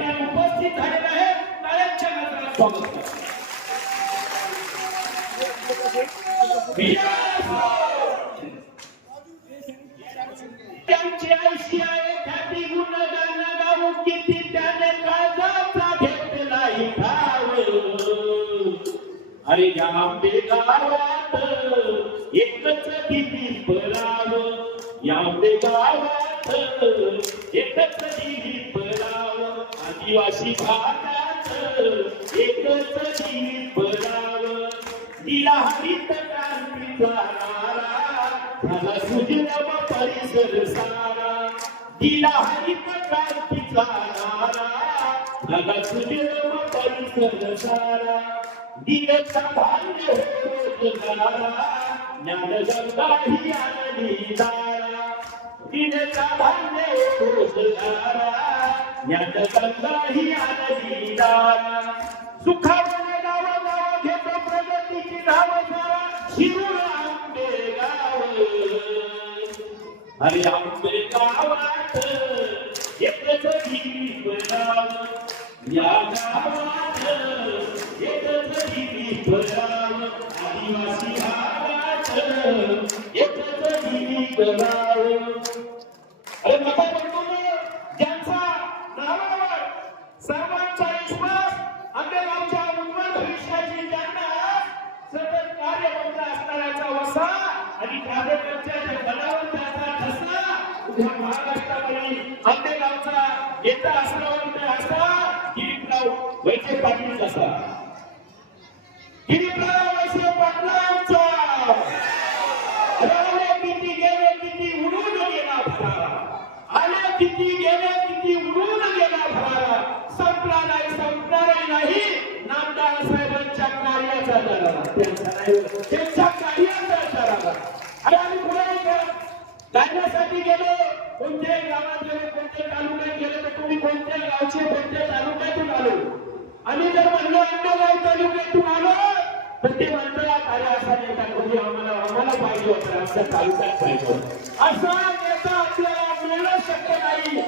ठिकाणी उपस्थित झालेला आहे टाळ्यांच्या माध्यमात स्वागत त्यांची आयशी आहे. ख्याती अरे या आंबे गावात एकच किती पराव. या आंबे गावात एकच किती पराव. आदिवासी भागात एकच दिली बनाव दिला हरित क्रांतीचा नारा झाला सुजलम परिसर सारा. दिला हरित क्रांतीचा नारा झाला सुजलम परिसर सारा. दिवसा भांड रोजगारा ज्ञानगंगा ही आनंदी दारा दिनचा भांड रोजगारा ज्ञानगंगा ही आनंदी दारा सुखावणे गाव गाव घेतो प्रगतीची धाव सारा शिरूर आंबे गाव. अरे आंबे गावात दीप या गावात दीप आदिवासी भागात दीप अरे नका सर्वांचा विश्वास आंबेगावच्या उज्ज्वल भविष्याची ज्यांना सतत कार्यरत असणाऱ्याचा वसा आणि कार्यकर्त्याच्या बलावर त्याचा ठसा उद्या महाराष्ट्रामध्ये आंबेगावचा नेता असल्यावर असा दिलीपराव वैचे पाटील असा दिलीपराव वैसे पाटलांचा. राहिले किती गेले किती उडून गेला. आले किती गेले किती उडून गेला भरारा संपला नाही संपणारही नाही नामदार साहेबांच्या कार्याचा दरारा त्यांचा नाही त्यांच्या कार्याचा दरारा अरे आम्ही कुठे जाण्यासाठी गेलो कोणत्याही गावात गेलो कोणत्या तालुक्यात गेलो तर तुम्ही कोणत्या गावचे कोणत्या तालुक्यातून आलो. आम्ही जर म्हणलो अंडगाव तालुक्यातून आलो तर ते म्हणतात अरे असा नेता कधी आम्हाला आम्हाला पाहिजे होता आमच्या तालुक्यात पाहिजे होता. असा नेता आपल्याला मिळणं शक्य नाही.